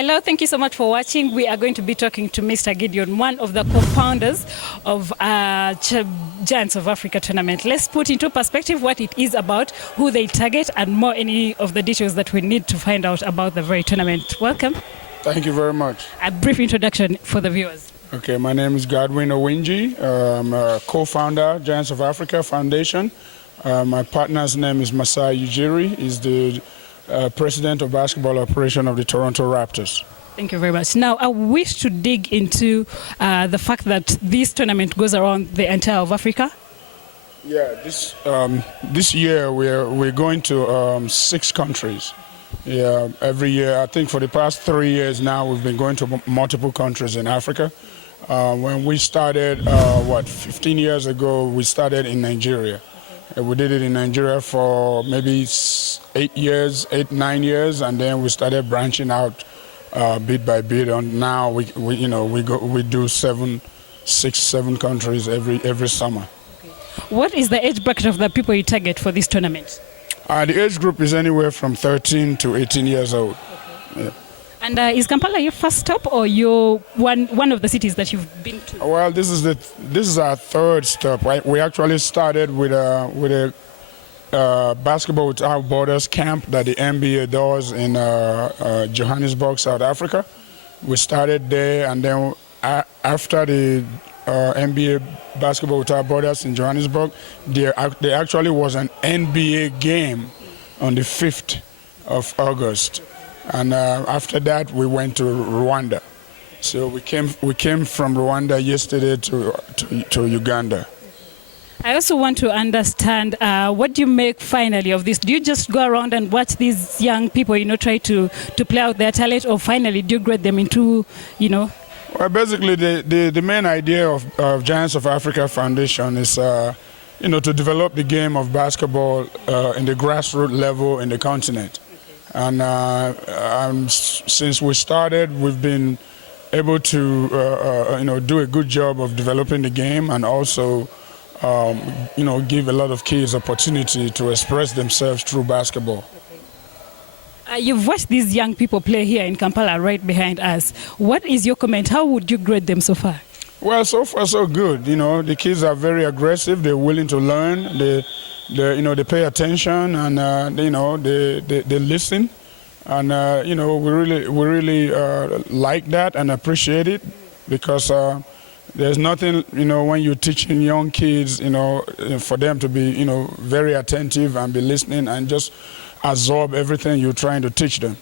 Hello, thank you so much for watching. We are going to be talking to Mr. Gideon, one of the co-founders of Giants of Africa tournament. Let's put into perspective what it is about, who they target, and more any of the details that we need to find out about the very tournament. Welcome. Thank you very much. A brief introduction for the viewers. Okay, my name is Godwin Owinji. I'm a co-founder, Giants of Africa Foundation. My partner's name is Masai Ujiri. He's the president of basketball operation of the Toronto Raptors. Thank you very much. Now, I wish to dig into the fact that this tournament goes around the entire of Africa. Yeah, this year we're going to 6 countries. Yeah, every year. I think for the past 3 years now, we've been going to multiple countries in Africa. When we started, 15 years ago, we started in Nigeria. We did it in Nigeria for maybe 8, 9 years, and then we started branching out bit by bit. And now we do 6, 7 countries every summer. Okay. What is the age bracket of the people you target for this tournament? The age group is anywhere from 13 to 18 years old. Okay. Yeah. And is Kampala your first stop, or you're one of the cities that you've been to? Well, this is our third stop. Right? We actually started with a basketball without borders camp that the NBA does in Johannesburg, South Africa. We started there, and then after the NBA basketball without borders in Johannesburg, there actually was an NBA game on the 5th of August. And after that, we went to Rwanda. So we came from Rwanda yesterday to Uganda. I also want to understand what do you make finally of this? Do you just go around and watch these young people, try to play out their talent, or finally do you grade them into, Well, basically, the main idea of Giants of Africa Foundation is, to develop the game of basketball in the grassroots level in the continent. And since we started, we've been able to, do a good job of developing the game, and also, give a lot of kids opportunity to express themselves through basketball. You've watched these young people play here in Kampala, right behind us. What is your comment? How would you grade them so far? Well, so far so good. The kids are very aggressive. They're willing to learn. They pay attention, and they listen, and we really like that and appreciate it, because there's nothing when you're teaching young kids for them to be very attentive and be listening and just absorb everything you're trying to teach them.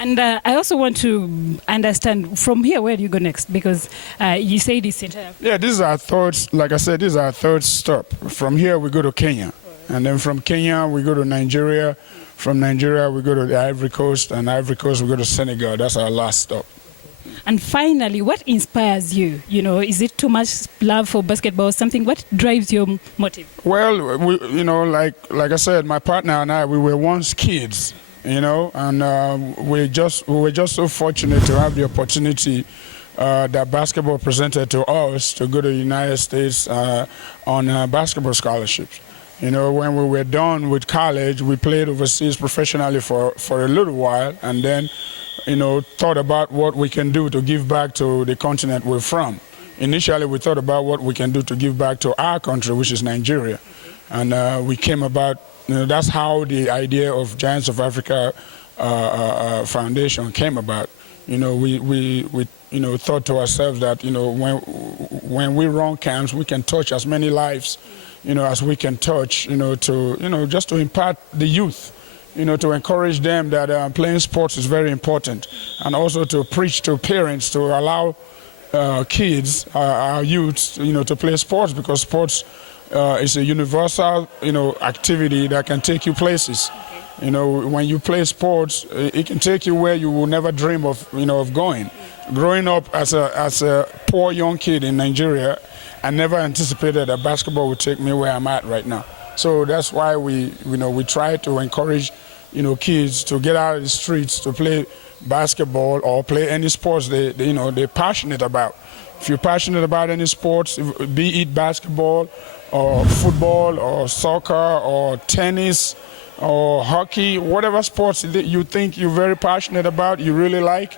And I also want to understand, from here, where do you go next? Because you say this entire... Yeah, this is our third, like I said, this is our third stop. From here, we go to Kenya. And then from Kenya, we go to Nigeria. From Nigeria, we go to the Ivory Coast. And Ivory Coast, we go to Senegal. That's our last stop. And finally, what inspires you? Is it too much love for basketball or something? What drives your motive? Well, like I said, my partner and I, we were once kids. And we were just so fortunate to have the opportunity that basketball presented to us to go to the United States on basketball scholarships. When we were done with college, we played overseas professionally for a little while, and then, thought about what we can do to give back to the continent we're from. Initially, we thought about what we can do to give back to our country, which is Nigeria. And we came about, that's how the idea of Giants of Africa Foundation came about. We thought to ourselves that, when we run camps, we can touch as many lives, as we can touch, just to impart the youth, to encourage them that playing sports is very important, and also to preach to parents to allow kids, our youth, to play sports, because sports it's a universal, activity that can take you places. Okay. When you play sports, it can take you where you will never dream of, of going. Growing up as a poor young kid in Nigeria, I never anticipated that basketball would take me where I'm at right now. So that's why we try to encourage, kids to get out of the streets to play basketball or play any sports they're passionate about. If you're passionate about any sports, be it basketball or football or soccer or tennis, or hockey, whatever sports that you think you're very passionate about, you really like,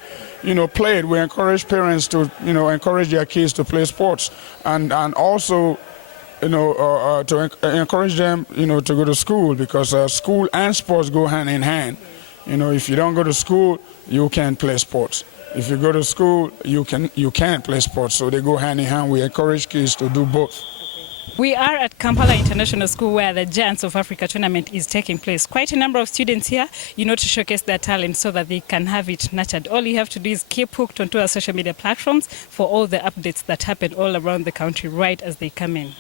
play it. We encourage parents to, encourage their kids to play sports, and also, to encourage them, to go to school, because school and sports go hand in hand. If you don't go to school, you can't play sports. If you go to school, you can't play sports. So they go hand in hand. We encourage kids to do both. We are at Kampala International School, where the Giants of Africa tournament is taking place. Quite a number of students here, to showcase their talent so that they can have it nurtured. All you have to do is keep hooked onto our social media platforms for all the updates that happen all around the country right as they come in.